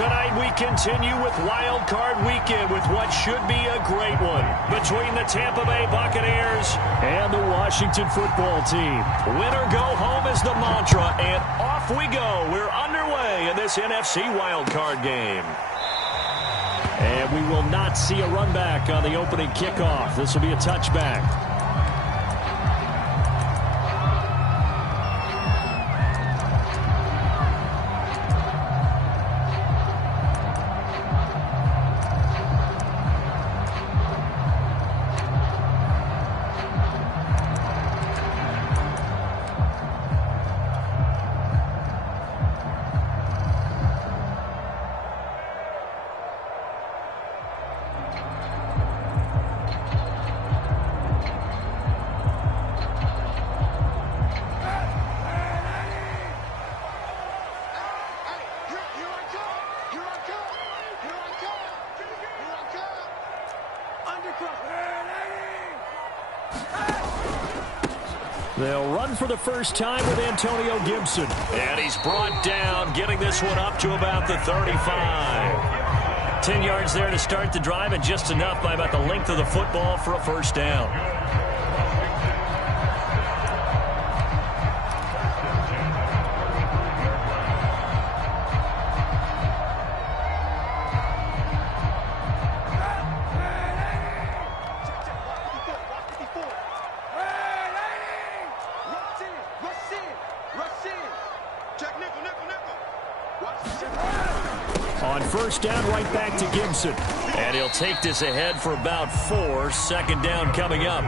Tonight we continue with Wild Card Weekend with what should be a great one between the Tampa Bay Buccaneers and the Washington Football Team. Win or go home is the mantra, and off we go. We're underway in this NFC Wild Card game. And we will not see a run back on the opening kickoff. This will be a touchback. They'll run for the first time with Antonio Gibson. And he's brought down, getting this one up to about the 35. 10 yards there to start the drive, and just enough by about the length of the football for a first down. On first down, right back to Gibson. And he'll take this ahead for about 4. Second down coming up.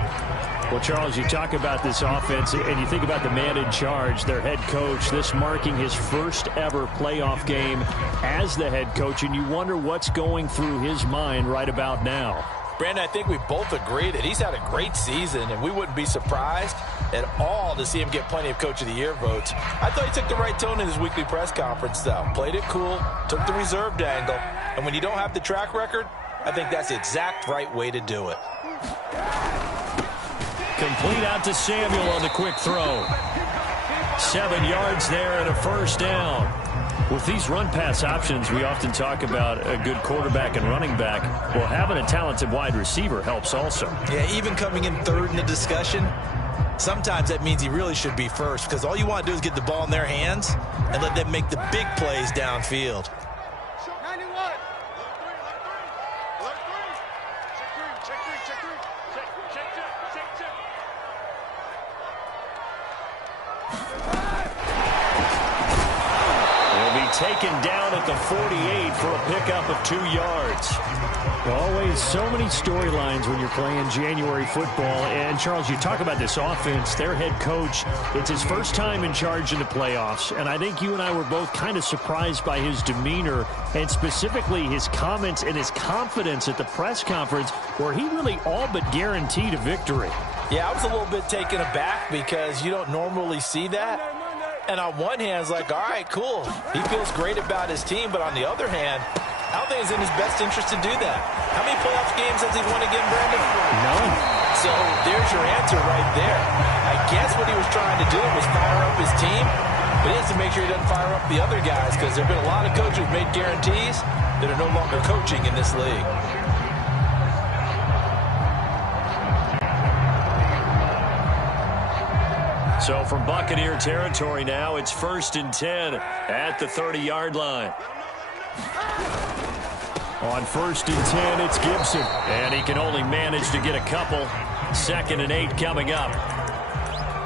Well, Charles, you talk about this offense, and you think about the man in charge, their head coach, this marking his first ever playoff game as the head coach, and you wonder what's going through his mind right about now. Brandon, I think we both agree that he's had a great season, and we wouldn't be surprised at all to see him get plenty of Coach of the Year votes. I thought he took the right tone in his weekly press conference, though. Played it cool, took the reserved angle, and when you don't have the track record, I think that's the exact right way to do it. Complete out to Samuel on the quick throw. 7 yards there and a first down. With these run-pass options, we often talk about a good quarterback and running back. Well, having a talented wide receiver helps also. Yeah, even coming in third in the discussion, sometimes that means he really should be first, because all you want to do is get the ball in their hands and let them make the big plays downfield. 91. Taken down at the 48 for a pickup of 2 yards. Always so many storylines when you're playing January football. And, Charles, you talk about this offense, their head coach, it's his first time in charge in the playoffs. And I think you and I were both kind of surprised by his demeanor and specifically his comments and his confidence at the press conference where he really all but guaranteed a victory. Yeah, I was a little bit taken aback because you don't normally see that. And on one hand, it's like, all right, cool. He feels great about his team. But on the other hand, I don't think it's in his best interest to do that. How many playoff games has he won again, Brandon? None. So there's your answer right there. I guess what he was trying to do was fire up his team. But he has to make sure he doesn't fire up the other guys, because there have been a lot of coaches who made guarantees that are no longer coaching in this league. So from Buccaneer territory now, it's 1st and 10 at the 30-yard line. On 1st and 10, it's Gibson. And he can only manage to get a couple. 2nd and 8 coming up.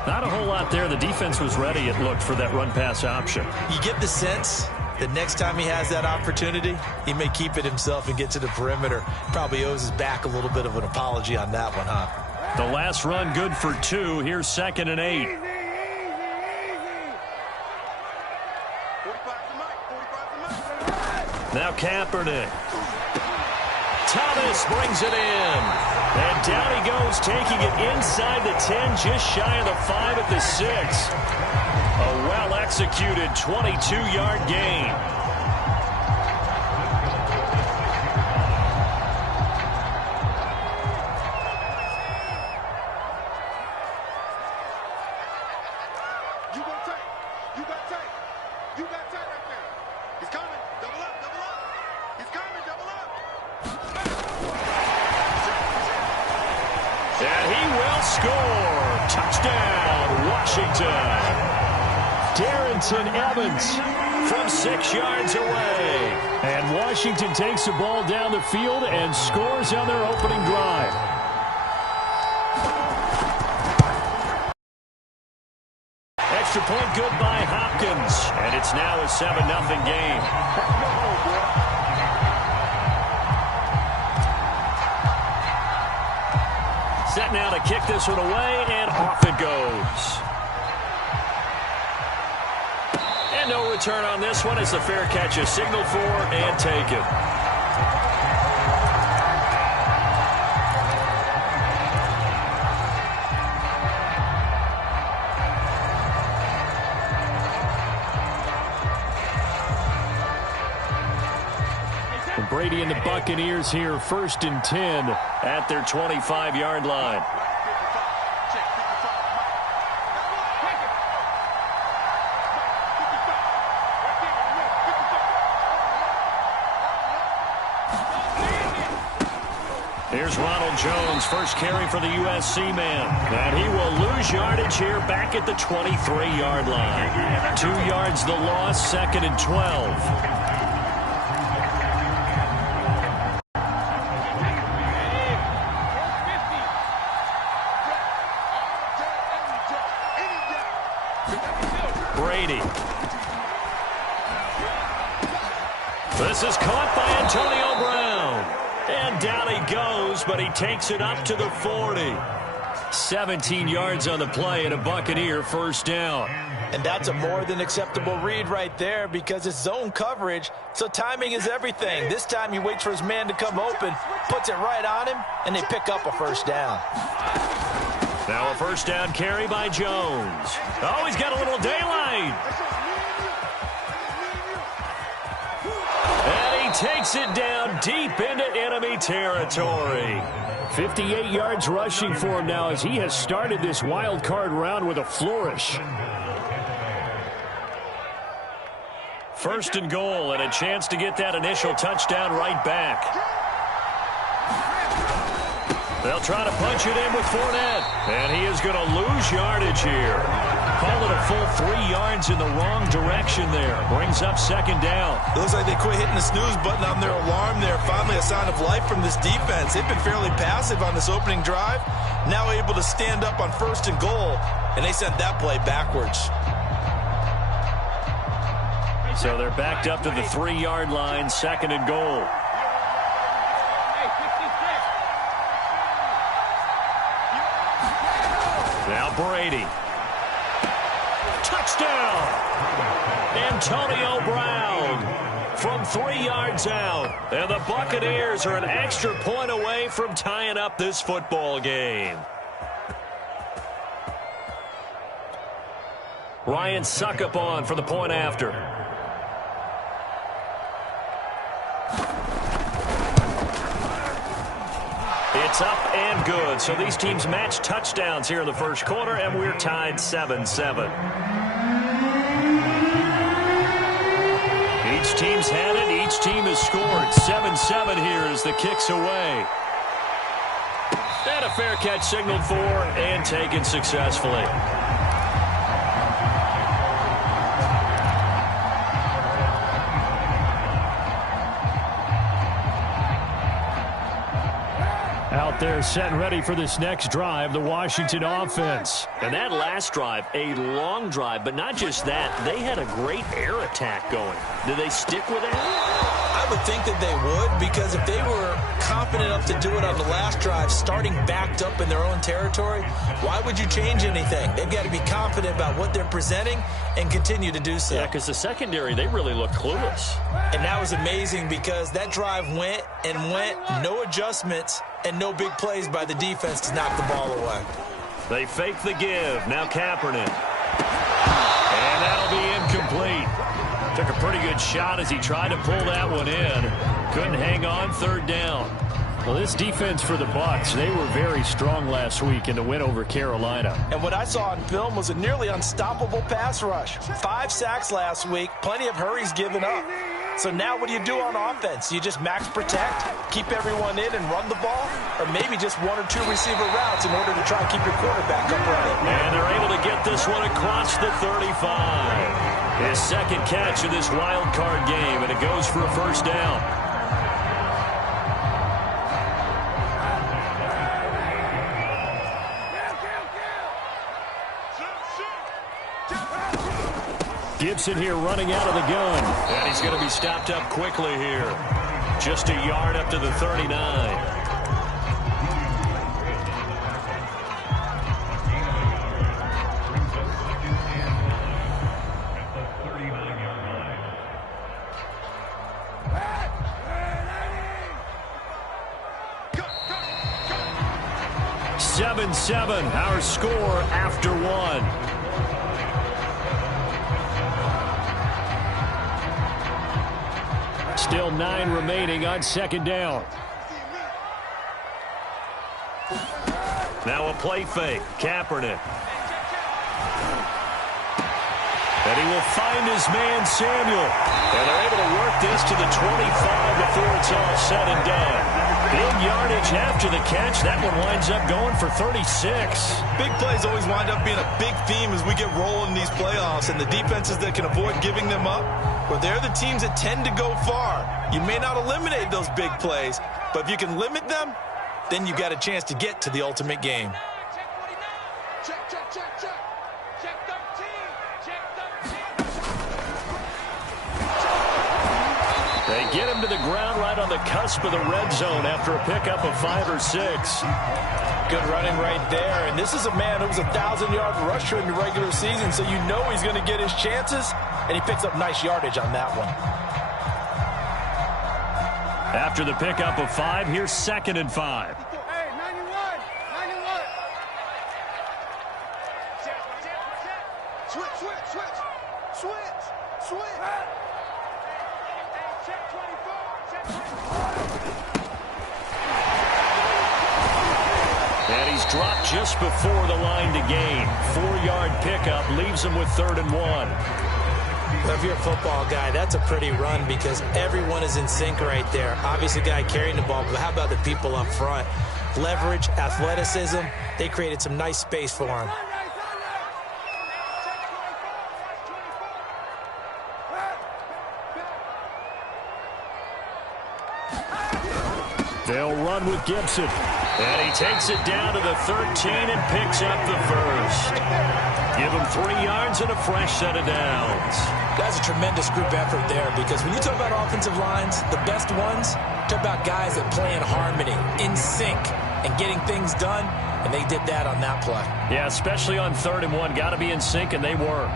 Not a whole lot there. The defense was ready, it looked, for that run-pass option. You get the sense that next time he has that opportunity, he may keep it himself and get to the perimeter. Probably owes his back a little bit of an apology on that one, huh? The last run good for 2. Here's 2nd and 8. Now Kaepernick. Thomas brings it in. And down he goes, taking it inside the 10, just shy of the 5 at the 6. A well-executed 22-yard gain. You got tight right there. He's coming. Double up, double up. score. Touchdown, Washington. Darrington Evans from 6 yards away. And Washington takes the ball down the field and scores on their opening drive. Extra point good by Hopkins. And it's now a 7-0 game. Set now to kick this one away, and off it goes. And no return on this one as the fair catch is signaled for and taken. Brady and the Buccaneers here, 1st and 10 at their 25-yard line. Here's Ronald Jones, first carry for the USC man. And he will lose yardage here back at the 23-yard line. 2 yards the loss, 2nd and 12. Brady. This is caught by Antonio Brown. And down he goes, but he takes it up to the 40. 17 yards on the play and a Buccaneer first down. And that's a more than acceptable read right there because it's zone coverage, so timing is everything. This time he waits for his man to come open, puts it right on him, and they pick up a first down. Now a first down carry by Jones. Oh, he's got a little daylight. And he takes it down deep into enemy territory. 58 yards rushing for him now as he has started this wild card round with a flourish. 1st and goal and a chance to get that initial touchdown right back. They'll try to punch it in with Fournette. And he is going to lose yardage here. Call it a full 3 yards in the wrong direction there. Brings up 2nd down. It looks like they quit hitting the snooze button on their alarm there. Finally a sign of life from this defense. They've been fairly passive on this opening drive. Now able to stand up on 1st and goal. And they sent that play backwards. So they're backed up to the 3-yard line, 2nd and goal. Now Brady. Touchdown! Antonio Brown from 3 yards out. And the Buccaneers are an extra point away from tying up this football game. Ryan Suckup on for the point after. It's up and good. So these teams match touchdowns here in the first quarter, and we're tied 7-7. Each team's had it. Each team has scored. 7-7 here as the kick's away. And a fair catch signaled for and taken successfully. Out there set and ready for this next drive, the Washington offense. And that last drive, a long drive, but not just that. They had a great air attack going. Did they stick with it? I would think that they would, because if they were confident enough to do it on the last drive, starting backed up in their own territory, why would you change anything? They've got to be confident about what they're presenting and continue to do so. Yeah, because the secondary, they really looked clueless. And that was amazing because that drive went and went, no adjustments, and no big plays by the defense to knock the ball away. They fake the give. Now Kaepernick. And that'll be incomplete. Took a pretty good shot as he tried to pull that one in. Couldn't hang on, 3rd down. Well, this defense for the Bucks, they were very strong last week in the win over Carolina. And what I saw on film was a nearly unstoppable pass rush. 5 sacks last week, plenty of hurries given up. So now what do you do on offense? You just max protect, keep everyone in and run the ball, or maybe just 1 or 2 receiver routes in order to try and keep your quarterback upright. And they're able to get this one across the 35. His second catch of this wild card game, and it goes for a first down. Gibson here running out of the gun. And he's going to be stopped up quickly here. Just a yard up to the 39. Seven, our score after one. Still 9 remaining on second down. Now a play fake. Kaepernick. And he will find his man, Samuel. And they're able to work this to the 25 before it's all said and done. Big yardage after the catch. That one winds up going for 36. Big plays always wind up being a big theme as we get rolling in these playoffs, and the defenses that can avoid giving them up, well, they're the teams that tend to go far. You may not eliminate those big plays, but if you can limit them, then you've got a chance to get to the ultimate game. Check, check, check, check. Check 13. Check 13. They get him to the ground right on the cusp of the red zone after a pickup of 5 or 6. Good running right there. And this is a man who was a 1,000-yard rusher in the regular season, so you know he's going to get his chances, and he picks up nice yardage on that one. After the pickup of 5, here's 2nd and 5. Hey, 91. 91. Switch, switch, switch. Switch, switch. Check 24. Check 24. And he's dropped just before the line to gain. 4-yard pickup leaves him with 3rd and 1. If you're a football guy, that's a pretty run because everyone is in sync right there. Obviously, the guy carrying the ball, but how about the people up front? Leverage, athleticism, they created some nice space for him. They'll run with Gibson. And he takes it down to the 13 and picks up the first. Give him 3 yards and a fresh set of downs. That's a tremendous group effort there because when you talk about offensive lines, the best ones, talk about guys that play in harmony, in sync, and getting things done, and they did that on that play. Yeah, especially on 3rd and 1. Got to be in sync, and they were.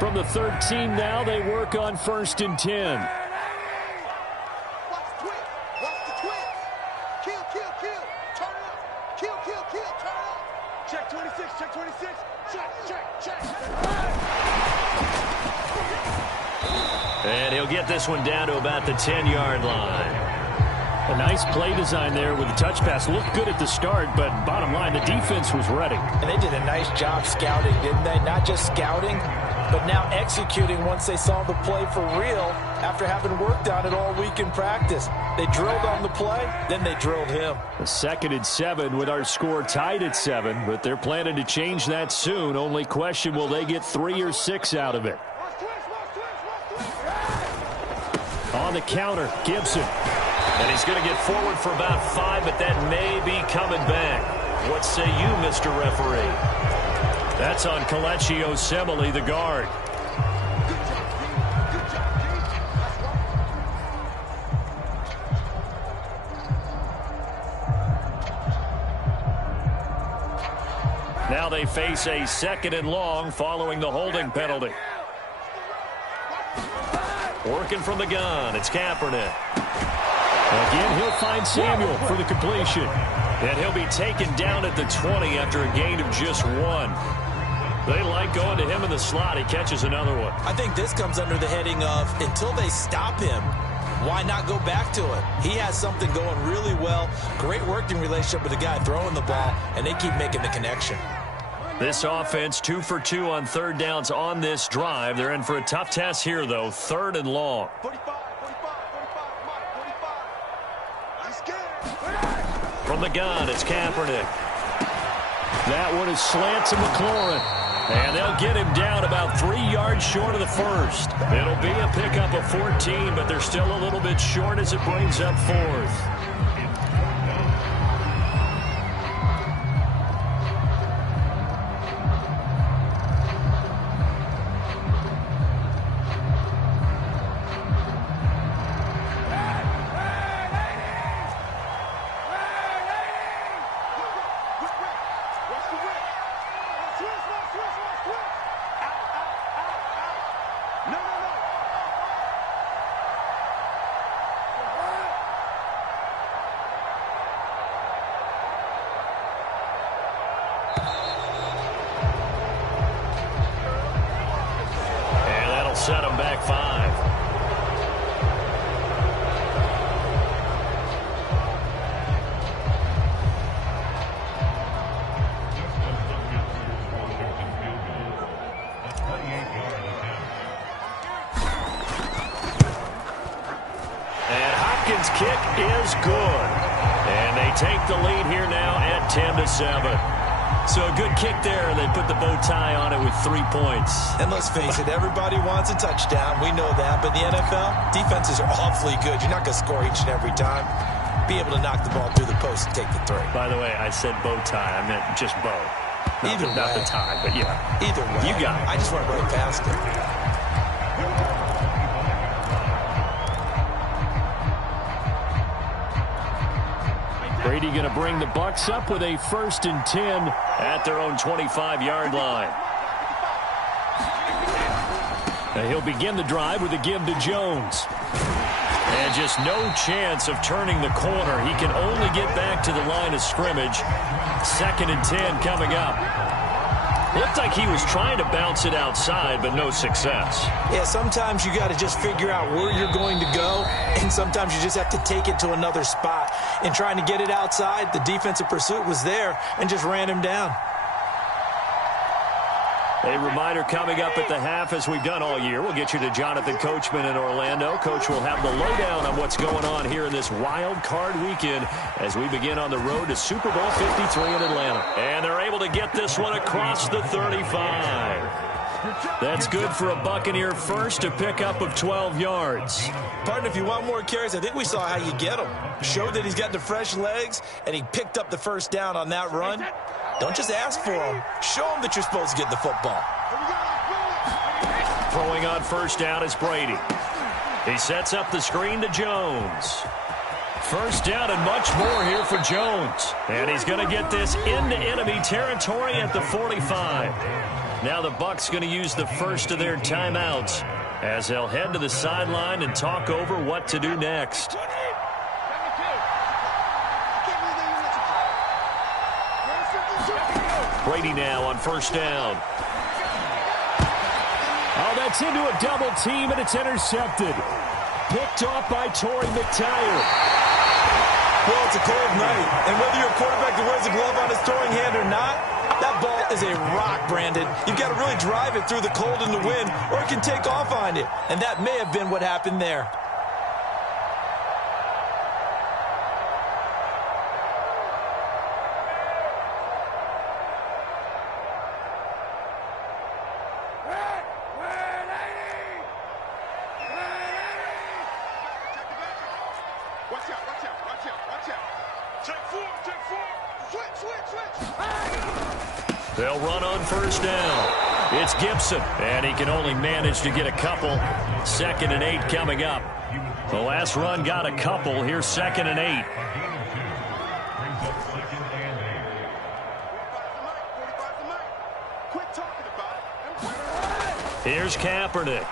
From the 13 now, they work on 1st and 10. Watch the twist. Watch the twist. Kill, kill, kill. Turn it up. Kill, kill, kill. Turn it up. Check 26. Check 26. Check, check, check. And he'll get this one down to about the 10-yard line. A nice play design there with the touch pass. Looked good at the start, but bottom line, the defense was ready. And they did a nice job scouting, didn't they? Not just scouting, but now executing once they saw the play for real after having worked on it all week in practice. They drilled on the play, then they drilled him. A 2nd and 7 with our score tied at 7, but they're planning to change that soon. Only question, will they get 3 or 6 out of it? On the counter, Gibson. And he's going to get forward for about 5, but that may be coming back. What say you, Mr. Referee? That's on Kelechi Osemele, the guard. Now they face a 2nd and long following the holding penalty. Working from the gun, it's Kaepernick. Again, he'll find Samuel for the completion. And he'll be taken down at the 20 after a gain of just 1. They like going to him in the slot. He catches another one. I think this comes under the heading of until they stop him, why not go back to it? He has something going really well. Great working relationship with the guy throwing the ball, and they keep making the connection. This offense 2 for 2 on third downs on this drive. They're in for a tough test here, though. 3rd and long. 45, 45, 45, Mike, 45. I'm scared. From the gun, it's Kaepernick. That one is slant to McLaurin. And they'll get him down about 3 yards short of the first. It'll be a pickup of 14, but they're still a little bit short as it brings up 4th. Set him back 5. And Hopkins' kick is good. And they take the lead here now at 10-7. So a good kick there, and they put the bow tie on it with 3 points. And let's face it, everybody wants a touchdown. We know that. But in the NFL, defenses are awfully good. You're not going to score each and every time. Be able to knock the ball through the post and take the 3. By the way, I said bow tie. I meant just bow. Not the tie, but yeah. Either way. You got it. I just went right past it. Brady going to bring the Bucks up with a 1st and 10 at their own 25-yard line. And he'll begin the drive with a give to Jones. And just no chance of turning the corner. He can only get back to the line of scrimmage. 2nd and 10 coming up. Looked like he was trying to bounce it outside, but no success. Yeah, sometimes you got to just figure out where you're going to go, and sometimes you just have to take it to another spot. And trying to get it outside, the defensive pursuit was there and just ran him down. A reminder coming up at the half, as we've done all year. We'll get you to Jonathan Coachman in Orlando. Coach will have the lowdown on what's going on here in this wild card weekend as we begin on the road to Super Bowl 53 in Atlanta. And they're able to get this one across the 35. That's good for a Buccaneer first, a pickup of 12 yards. Partner, if you want more carries, I think we saw how you get him. Showed that he's got the fresh legs, and he picked up the first down on that run. Don't just ask for him. Show him that you're supposed to get the football. Throwing on 1st down is Brady. He sets up the screen to Jones. 1st down and much more here for Jones. And he's going to get this into enemy territory at the 45. Now the Bucks going to use the first of their timeouts as they'll head to the sideline and talk over what to do next. Brady now on 1st down. Oh, that's into a double team, and it's intercepted. Picked off by Torrey McTyer. Well, it's a cold night, and whether you're a quarterback that wears a glove on his throwing hand or not, that ball is a rock, Brandon. You've got to really drive it through the cold and the wind, or it can take off on you. And that may have been what happened there. They'll run on 1st down. It's Gibson, and he can only manage to get a couple. 2nd and 8 coming up. The last run got a couple. Here's 2nd and 8. Here's Kaepernick.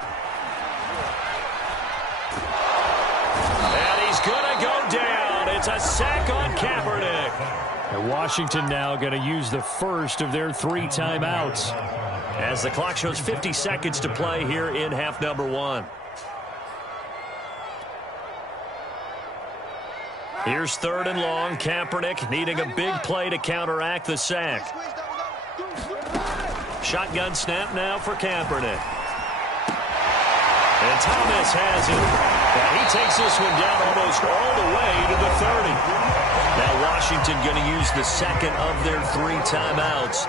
And he's going to go down. It's a sack on Kaepernick. And Washington now going to use the first of their 3 timeouts as the clock shows 50 seconds to play here in half number 1. Here's 3rd and long. Kaepernick needing a big play to counteract the sack. Shotgun snap now for Kaepernick. And Thomas has it. And he takes this one down almost all the way to the 30. Now Washington going to use the second of their 3 timeouts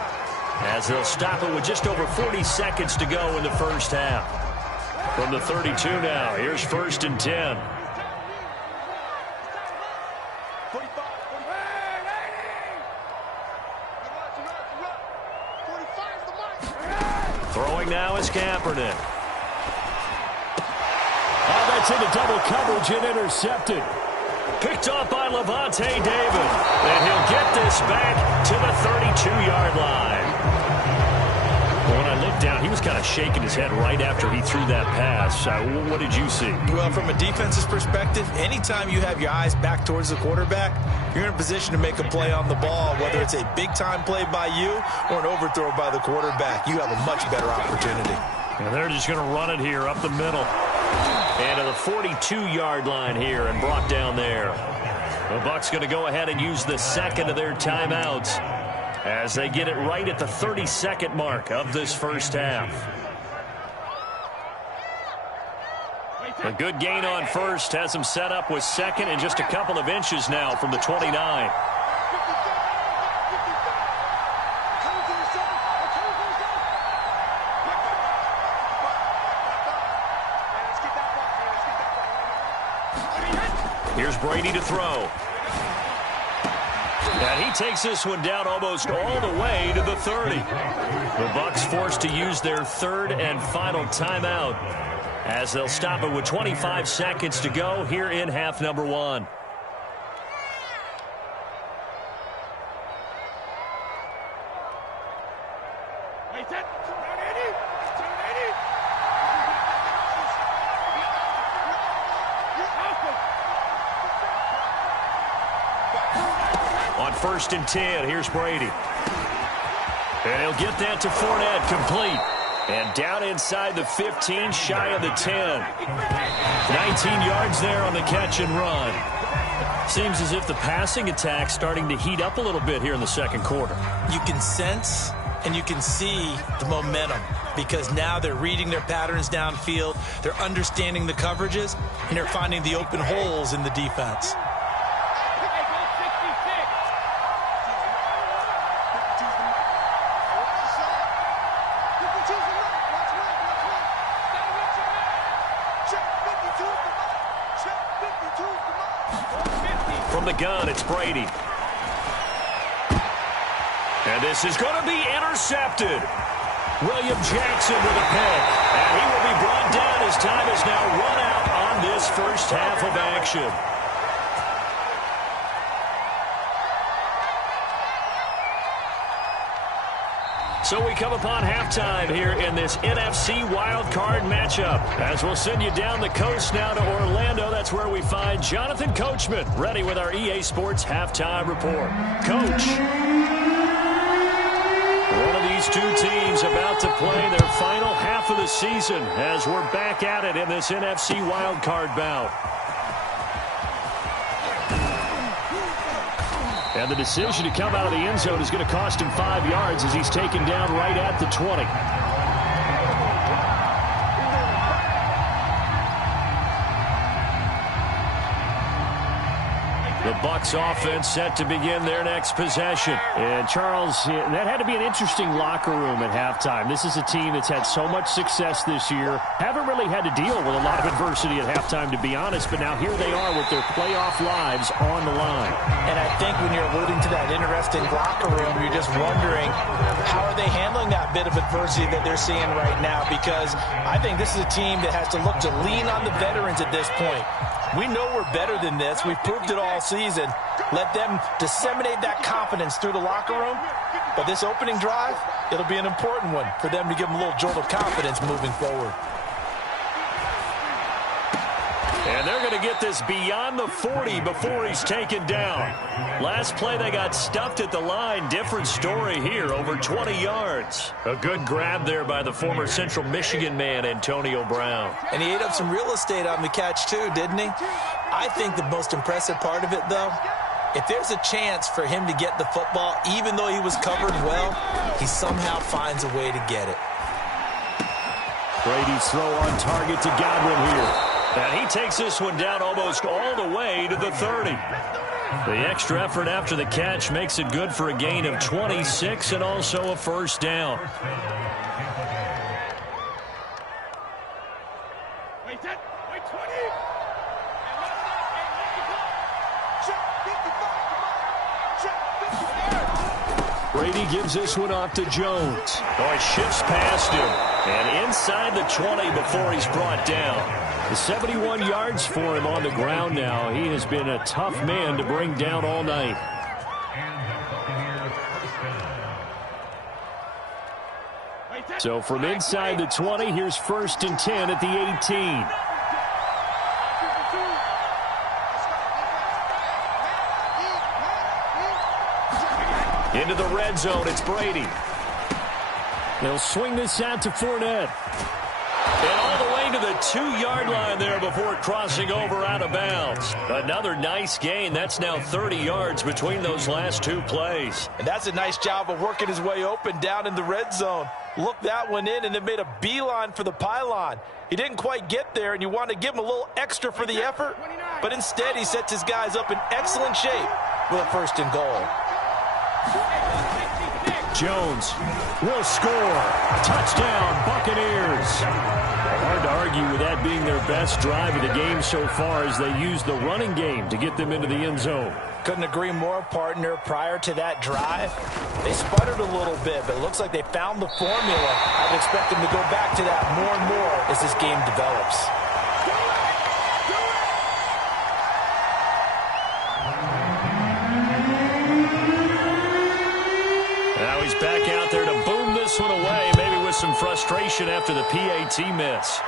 as they'll stop it with just over 40 seconds to go in the first half. From the 32 now, here's 1st and 10. Throwing now is Kaepernick. Oh, that's into double coverage and intercepted. Picked off by Levante David. And he'll get this back to the 32-yard line. Well, when I looked down, he was kind of shaking his head right after he threw that pass. What did you see? Well, from a defense's perspective, anytime you have your eyes back towards the quarterback, you're in a position to make a play on the ball, whether it's a big-time play by you or an overthrow by the quarterback. You have a much better opportunity. And they're just going to run it here up the middle. And to the 42-yard line here and brought down there. The Bucks going to go ahead and use the second of their timeouts as they get it right at the 32nd mark of this first half. A good gain on first has him set up with second and just a couple of inches now from the 29. Here's Brady to throw. And he takes this one down almost all the way to the 30. The Bucks forced to use their 3rd and final timeout as they'll stop it with 25 seconds to go here in half number 1. On 1st and 10, here's Brady. And he'll get that to Fournette, complete. And down inside the 15, shy of the 10. 19 yards there on the catch and run. Seems as if the passing attack's starting to heat up a little bit here in the second quarter. You can sense and you can see the momentum because now they're reading their patterns downfield, they're understanding the coverages, and they're finding the open holes in the defense. From the gun, it's Brady. And this is going to be intercepted. William Jackson with a pick. And he will be brought down as time is now run out on this first half of action. So we come upon halftime here in this NFC wildcard matchup. As we'll send you down the coast now to Orlando, that's where we find Jonathan Coachman ready with our EA Sports halftime report. Coach, one of these two teams about to play their final half of the season as we're back at it in this NFC wildcard bout. And the decision to come out of the end zone is going to cost him 5 yards as he's taken down right at the 20. The Bucks offense set to begin their next possession. And Charles, that had to be an interesting locker room at halftime. This is a team that's had so much success this year. Haven't really had to deal with a lot of adversity at halftime, to be honest. But now here they are with their playoff lives on the line. And I think when you're alluding to that interesting locker room, you're just wondering how are they handling that bit of adversity that they're seeing right now? Because I think this is a team that has to look to lean on the veterans at this point. We know we're better than this. We've proved it all season. Let them disseminate that confidence through the locker room. But this opening drive, it'll be an important one for them to give them a little jolt of confidence moving forward. And they're going to get this beyond the 40 before he's taken down. Last play, they got stuffed at the line. Different story here, over 20 yards. A good grab there by the former Central Michigan man, Antonio Brown. And he ate up some real estate on the catch, too, didn't he? I think the most impressive part of it, though, If there's a chance for him to get the football, even though he was covered well, he somehow finds a way to get it. Brady's throw on target to Godwin here. And he takes this one down almost all the way to the 30. The extra effort after the catch makes it good for a gain of 26 and also a first down. Wait 20. Brady gives this one off to Jones. Oh, it shifts past him. And inside the 20 before he's brought down. The 71 yards for him on the ground now. He has been a tough man to bring down all night. So from inside the 20, here's 1st and 10 at the 18. Into the red zone, it's Brady. They'll swing this out to Fournette. And all the way to the 2-yard line there before crossing over out of bounds. Another nice gain. That's now 30 yards between those last 2 plays. And that's a nice job of working his way open down in the red zone. Looked that one in and then made a beeline for the pylon. He didn't quite get there, and you want to give him a little extra for the effort. But instead, he sets his guys up in excellent shape with a 1st and goal. Jones will score. Touchdown, Buccaneers. Hard to argue with that being their best drive of the game so far as they use the running game to get them into the end zone. Couldn't agree more, partner. Prior to that drive, they sputtered a little bit, but it looks like they found the formula. I would expect them to go back to that more and more as this game develops. Now he's back out there to boom this one away, maybe with some frustration after the PAT miss.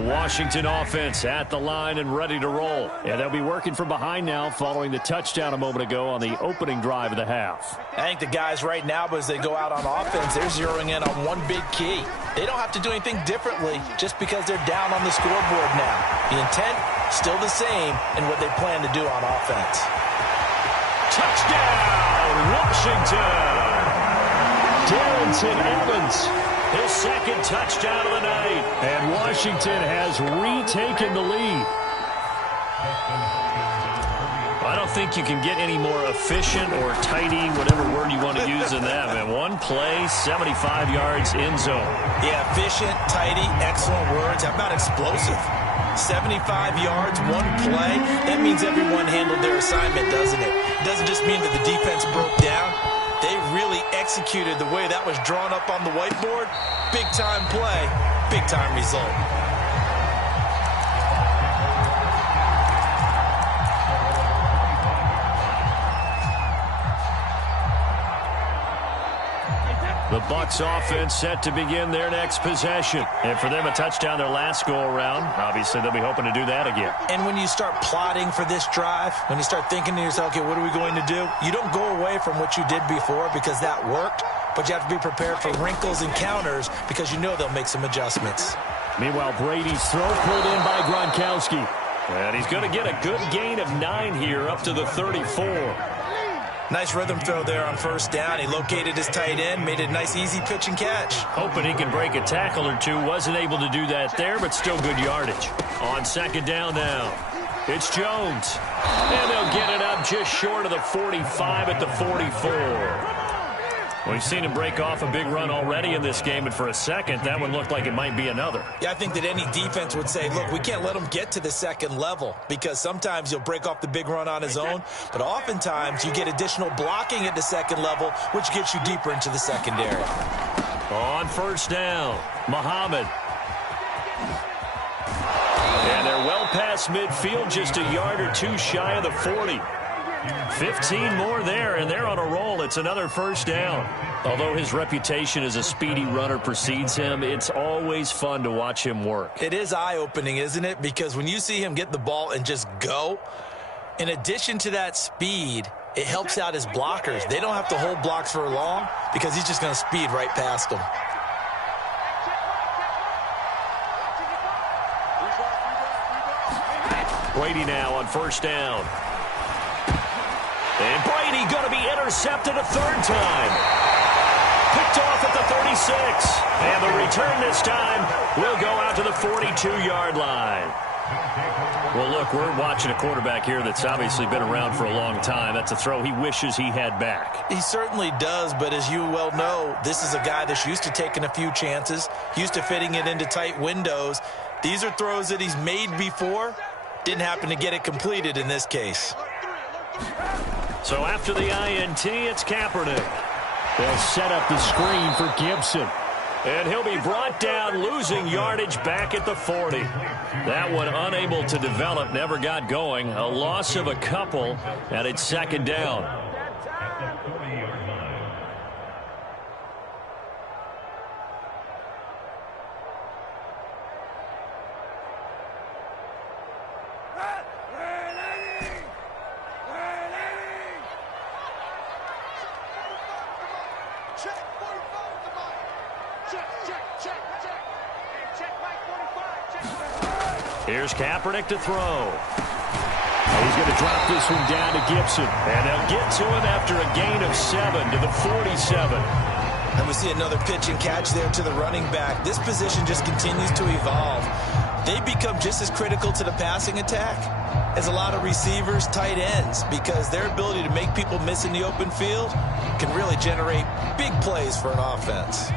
Washington offense at the line and ready to roll. Yeah, they'll be working from behind now following the touchdown a moment ago on the opening drive of the half. I think the guys right now, as they go out on offense, they're zeroing in on one big key. They don't have to do anything differently just because they're down on the scoreboard now. The intent, still the same in what they plan to do on offense. Touchdown, Washington! Darrington Evans. His second touchdown of the night. And Washington has retaken the lead. I don't think you can get any more efficient or tidy, whatever word you want to use in that. And one play, 75 yards in zone. Yeah, efficient, tidy, excellent words. How about explosive? 75 yards, one play. That means everyone handled their assignment, doesn't it? It doesn't just mean that the defense broke down. They really executed the way that was drawn up on the whiteboard. Big-time play, big-time result. The Bucks offense set to begin their next possession. And for them, a touchdown their last go-around. Obviously, they'll be hoping to do that again. And when you start plotting for this drive, when you start thinking to yourself, okay, what are we going to do? You don't go away from what you did before because that worked, but you have to be prepared for wrinkles and counters because you know they'll make some adjustments. Meanwhile, Brady's throw pulled in by Gronkowski. And he's going to get a good gain of 9 here up to the 34. Nice rhythm throw there on 1st down. He located his tight end, made it a nice, easy pitch and catch. Hoping he can break a tackle or two. Wasn't able to do that there, but still good yardage. On 2nd down now, it's Jones. And they'll get it up just short of the 45 at the 44. We've seen him break off a big run already in this game, and for a second, that one looked like it might be another. Yeah, I think that any defense would say, look, we can't let him get to the 2nd level because sometimes he'll break off the big run on his own, but oftentimes you get additional blocking at the 2nd level, which gets you deeper into the secondary. On 1st down, Muhammad. And they're well past midfield, just a yard or two shy of the 40. 15 more there, and they're on a roll. It's it's another first down. Although his reputation as a speedy runner precedes him, it's always fun to watch him work. It is eye-opening, isn't it? Because when you see him get the ball and just go, in addition to that speed, it helps out his blockers. They don't have to hold blocks for long because he's just going to speed right past them. Brady now on first down. And Brady going to be intercepted a third time. Picked off at the 36. And the return this time will go out to the 42-yard line. Well, look, we're watching a quarterback here that's obviously been around for a long time. That's a throw he wishes he had back. He certainly does, but as you well know, this is a guy that's used to taking a few chances, used to fitting it into tight windows. These are throws that he's made before. Didn't happen to get it completed in this case. So after the INT, it's Kaepernick. They'll set up the screen for Gibson. And he'll be brought down, losing yardage back at the 40. That one unable to develop, never got going. A loss of a couple, and it's second down. Here's Kaepernick to throw. He's going to drop this one down to Gibson. And they'll get to him after a gain of 7 to the 47. And we see another pitch and catch there to the running back. This position just continues to evolve. They become just as critical to the passing attack as a lot of receivers, tight ends, because their ability to make people miss in the open field can really generate big plays for an offense.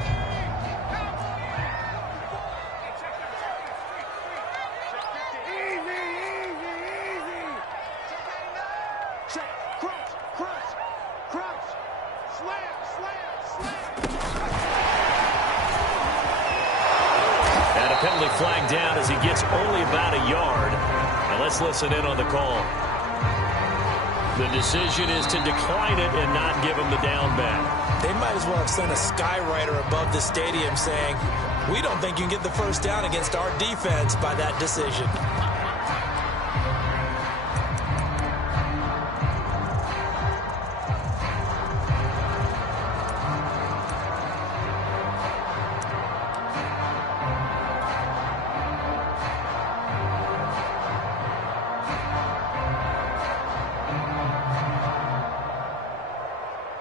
Flag down as he gets only about a yard. And let's listen in on the call. The decision is to decline it and not give him the down back. They might as well have sent a skywriter above the stadium saying, we don't think you can get the first down against our defense by that decision.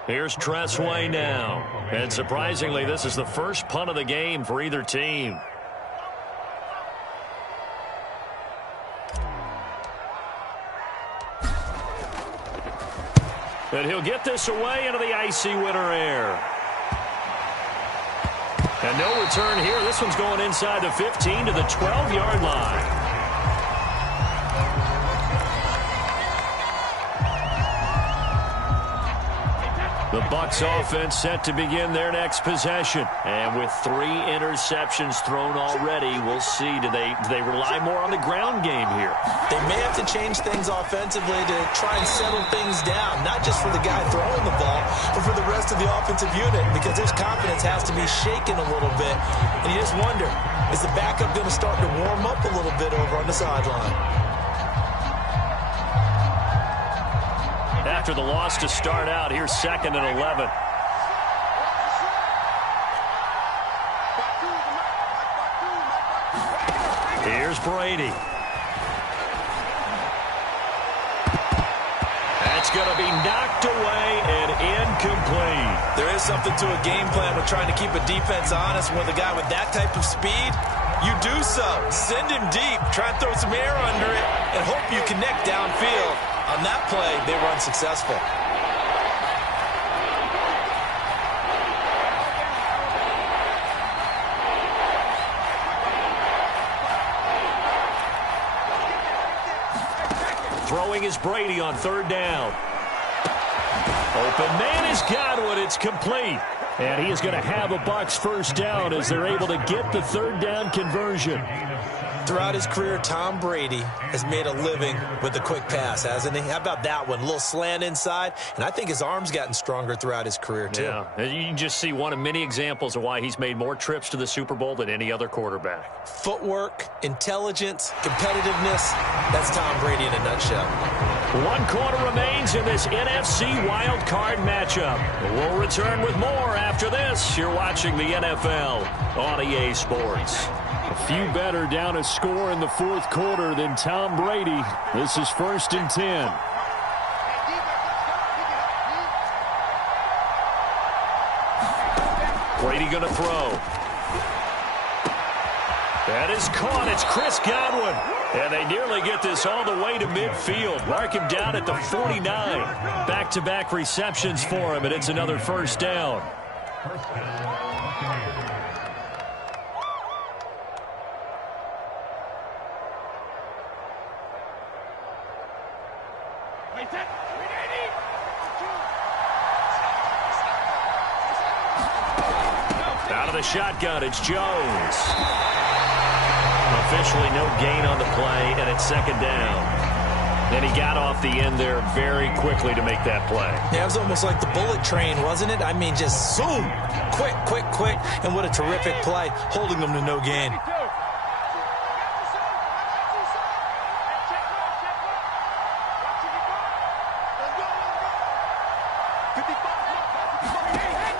Here's Tressway now. And surprisingly, this is the first punt of the game for either team. And he'll get this away into the icy winter air. And no return here. This one's going inside the 15 to the 12-yard line. The Bucks offense set to begin their next possession. And with 3 interceptions thrown already, we'll see. Do they rely more on the ground game here? They may have to change things offensively to try and settle things down, not just for the guy throwing the ball, but for the rest of the offensive unit, because his confidence has to be shaken a little bit. And you just wonder, is the backup going to start to warm up a little bit over on the sideline? After the loss to start out, here's 2nd and 11. Here's Brady. That's going to be knocked away and incomplete. There is something to a game plan with trying to keep a defense honest. With a guy with that type of speed, you do so. Send him deep, try and throw some air under it, and hope you connect downfield. On that play, they were unsuccessful. Throwing is Brady on 3rd down. Open man has got one. It's complete. And he is going to have a Bucks first down as they're able to get the 3rd down conversion. Throughout his career, Tom Brady has made a living with the quick pass, hasn't he? How about that one? A little slant inside, and I think his arm's gotten stronger throughout his career, too. Yeah, you can just see one of many examples of why he's made more trips to the Super Bowl than any other quarterback. Footwork, intelligence, competitiveness, that's Tom Brady in a nutshell. 1 quarter remains in this NFC Wild Card matchup. We'll return with more after this. You're watching the NFL on EA Sports. A few better down a score in the 4th quarter than Tom Brady. This is 1st and 10. Brady going to throw. That is caught. It's Chris Godwin. And they nearly get this all the way to midfield. Mark him down at the 49. Back-to-back receptions for him, and it's another 1st down. Out of the shotgun, it's Jones. Officially no gain on the play, and it's 2nd down. And he got off the end there very quickly to make that play. Yeah, it was almost like the bullet train, wasn't it? I mean, just zoom, quick, quick, quick, and what a terrific play, holding them to no gain.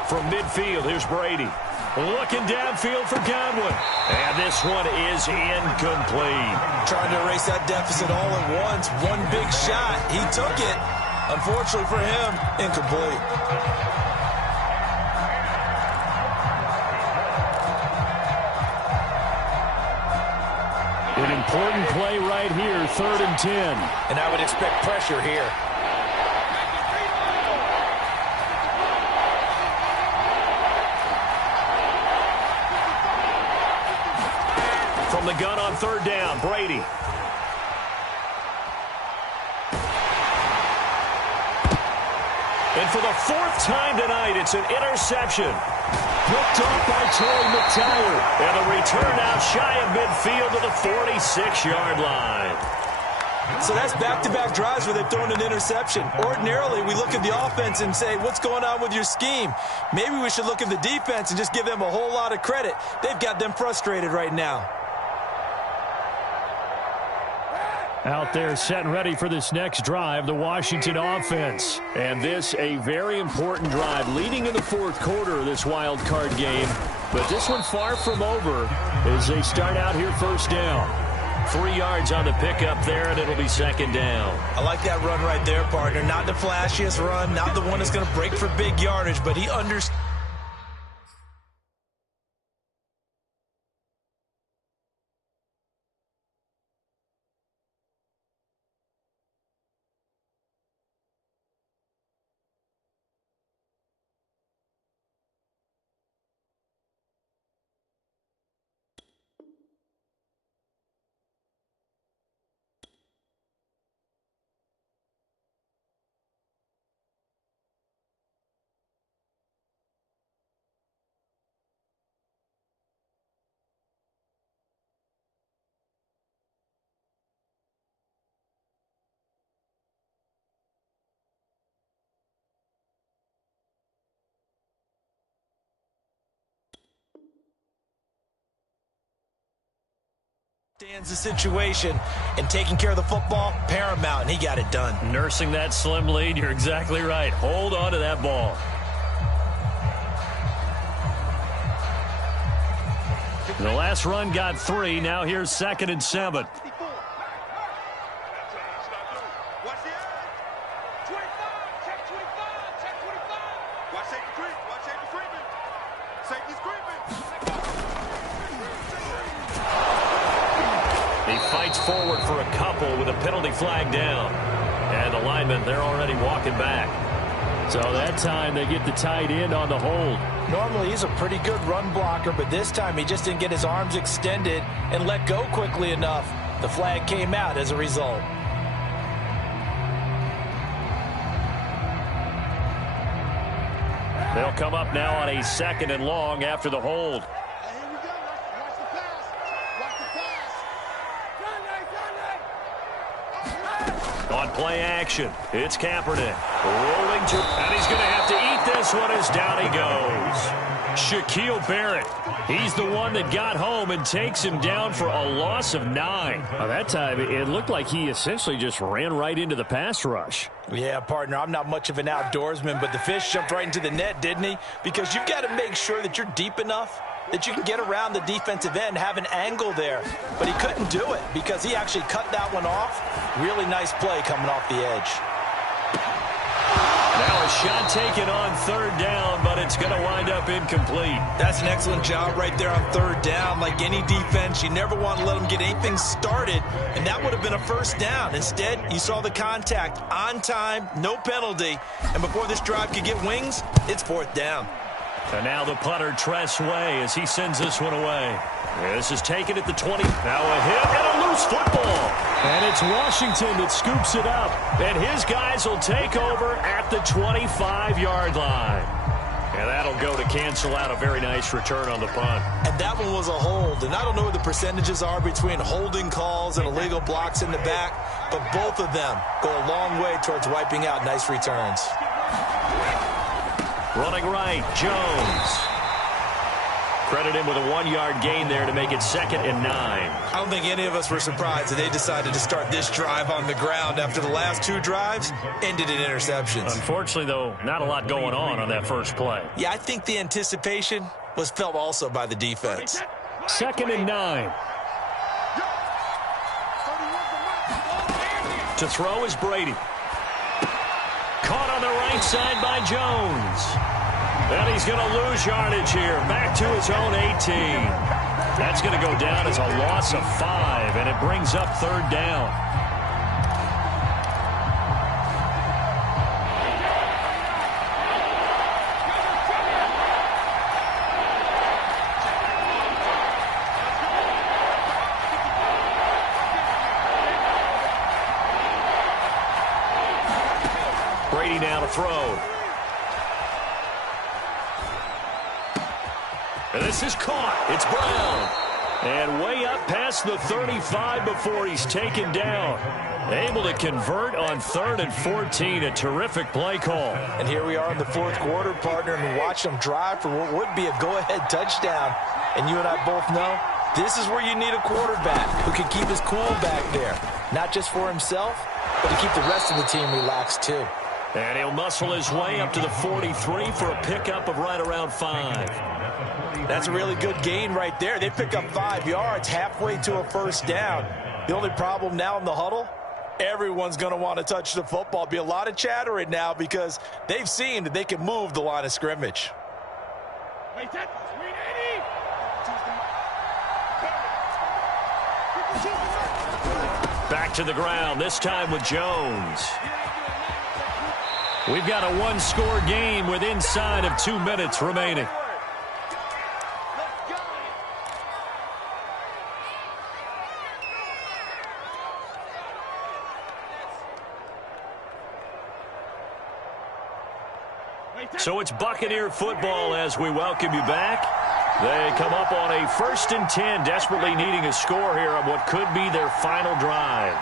From midfield, here's Brady. Looking downfield for Godwin. And this one is incomplete. Trying to erase that deficit all at once. One big shot. He took it. Unfortunately for him, incomplete. An important play right here, 3rd and 10. And I would expect pressure here. From the gun on 3rd down, Brady. And for the 4th time tonight, it's an interception. Picked off by Troy McTyer. And the return out shy of midfield to the 46-yard line. So that's back-to-back drives where they've thrown an interception. Ordinarily, we look at the offense and say, what's going on with your scheme? Maybe we should look at the defense and just give them a whole lot of credit. They've got them frustrated right now. Out there set and ready for this next drive, the Washington offense. And this a very important drive leading in the 4th quarter of this wild card game. But this one far from over as they start out here 1st down. 3 yards on the pickup there, and it'll be 2nd down. I like that run right there, partner. Not the flashiest run, not the one that's going to break for big yardage, but he understands. The situation, and taking care of the football, paramount, and he got it done. Nursing that slim lead, you're exactly right. Hold on to that ball. The last run got 3. Now here's 2nd and 7. Forward for a couple with a penalty flag down. And the linemen, they're already walking back. So that time they get the tight end on the hold. Normally he's a pretty good run blocker, but this time he just didn't get his arms extended and let go quickly enough. The flag came out as a result. They'll come up now on a 2nd and long after the hold. play action. It's Kaepernick. Rolling to, and he's going to have to eat this one as down he goes. Shaquille Barrett, he's the one that got home and takes him down for a loss of 9. By that time, it looked like he essentially just ran right into the pass rush. Yeah, partner, I'm not much of an outdoorsman, but the fish jumped right into the net, didn't he? Because you've got to make sure that you're deep enough that you can get around the defensive end, have an angle there. But he couldn't do it because he actually cut that one off. Really nice play coming off the edge. Now a shot taken on third down, but it's going to wind up incomplete. That's an excellent job right there on third down. Like any defense, you never want to let them get anything started, and that would have been a first down. Instead, you saw the contact on time, no penalty, and before this drive could get wings, it's fourth down. And now the punter, Tress Way, as he sends this one away. This is taken at the 20. Now a hit and a loose football. And it's Washington that scoops it up. And his guys will take over at the 25-yard line. And that'll go to cancel out a very nice return on the punt. And that one was a hold. And I don't know what the percentages are between holding calls and illegal blocks in the back, but both of them go a long way towards wiping out nice returns. Running right, Jones. Credit him with a 1-yard gain there to make it 2nd and 9. I don't think any of us were surprised that they decided to start this drive on the ground after the last 2 drives ended in interceptions. Unfortunately, though, not a lot going on that first play. Yeah, I think the anticipation was felt also by the defense. 2nd and 9. To throw is Brady. Caught on the right side by Jones. And he's going to lose yardage here. Back to his own 18. That's going to go down as a loss of 5, and it brings up third down. Brady now to throw. And this is caught. It's Brown. And way up past the 35 before he's taken down. Able to convert on 3rd and 14. A terrific play call. And here we are in the 4th quarter, partner, and watch them drive for what would be a go-ahead touchdown. And you and I both know this is where you need a quarterback who can keep his cool back there. Not just for himself, but to keep the rest of the team relaxed too. And he'll muscle his way up to the 43 for a pickup of right around 5. That's a really good gain right there. They pick up 5 yards halfway to a first down. The only problem now in the huddle, everyone's going to want to touch the football. Be a lot of chattering now because they've seen that they can move the line of scrimmage. Back to the ground, this time with Jones. We've got a 1-score game with inside of 2 minutes remaining. So it's Buccaneer football as we welcome you back. They come up on a 1st and 10, desperately needing a score here on what could be their final drive.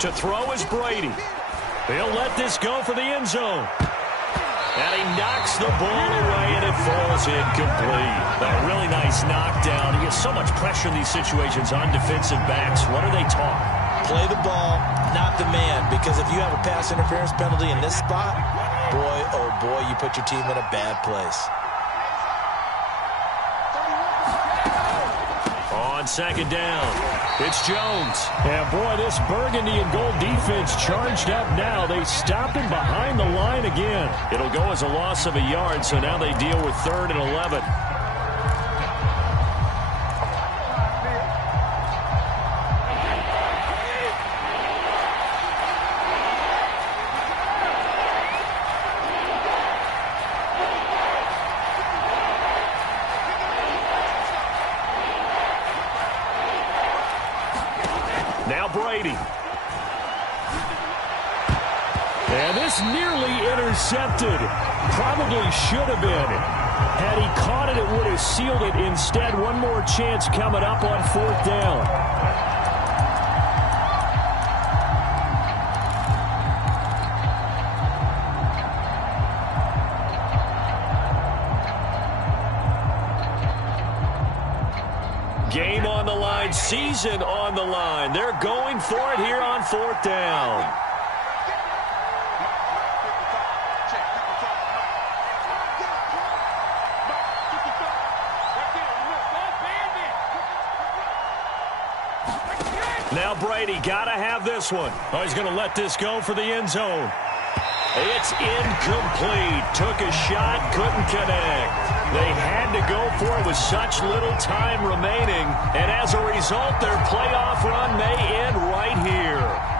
To throw is Brady. He'll let this go for the end zone. And he knocks the ball away, and it falls incomplete. A really nice knockdown. You get so much pressure in these situations on defensive backs. What are they taught? Play the ball, not the man, because if you have a pass interference penalty in this spot, boy, oh boy, you put your team in a bad place. On 2nd down, it's Jones. And boy, this burgundy and gold defense charged up now. They stop him behind the line again. It'll go as a loss of a yard, so now they deal with 3rd and 11. Now Brady. And this nearly intercepted. Probably should have been. Had he caught it, it would have sealed it. Instead, one more chance coming up on 4th down. Game on the line, season on the line. They're going for it here on 4th down. Now Brady got to have this one. Oh, he's going to let this go for the end zone. It's incomplete. Took a shot, couldn't connect. They had to go for it with such little time remaining. And as a result, their playoff run may end right here.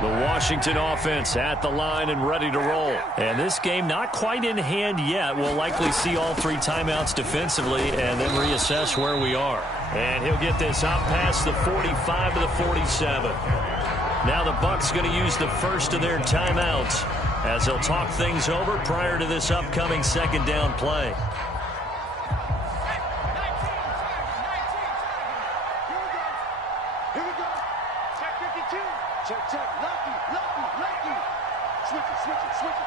The Washington offense at the line and ready to roll. And this game not quite in hand yet. We'll likely see all 3 timeouts defensively and then reassess where we are. And he'll get this up past the 45 to the 47. Now the Bucks going to use the first of their timeouts as they'll talk things over prior to this upcoming 2nd down play. Here we go. Check 52. Check. Lucky. Switch it.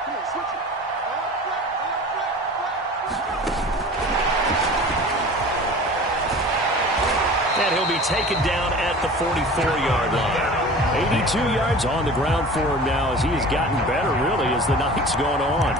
Come on, switch it. Flat. And he'll be taken down at the 44-yard line. 82 yards on the ground for him now as he has gotten better, really, as the night's gone on.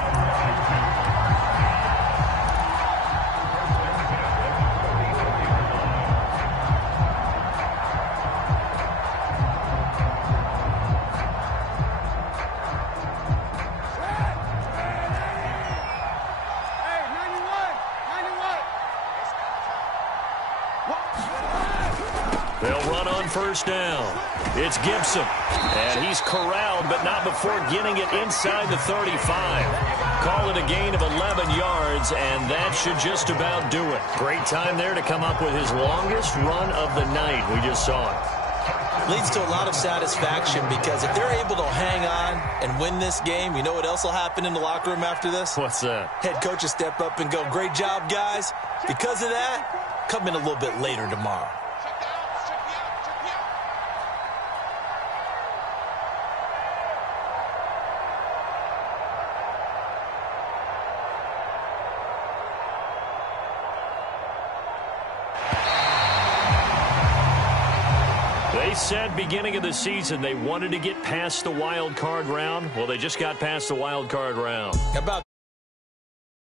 They'll run on 1st down. It's Gibson. And he's corralled, but not before getting it inside the 35. Call it a gain of 11 yards, and that should just about do it. Great time there to come up with his longest run of the night. We just saw it. Leads to a lot of satisfaction because if they're able to hang on and win this game, you know what else will happen in the locker room after this? What's that? Head coach will step up and go, great job, guys. Because of that, come in a little bit later tomorrow. They said beginning of the season they wanted to get past the wild card round. Well, they just got past the wild card round. How about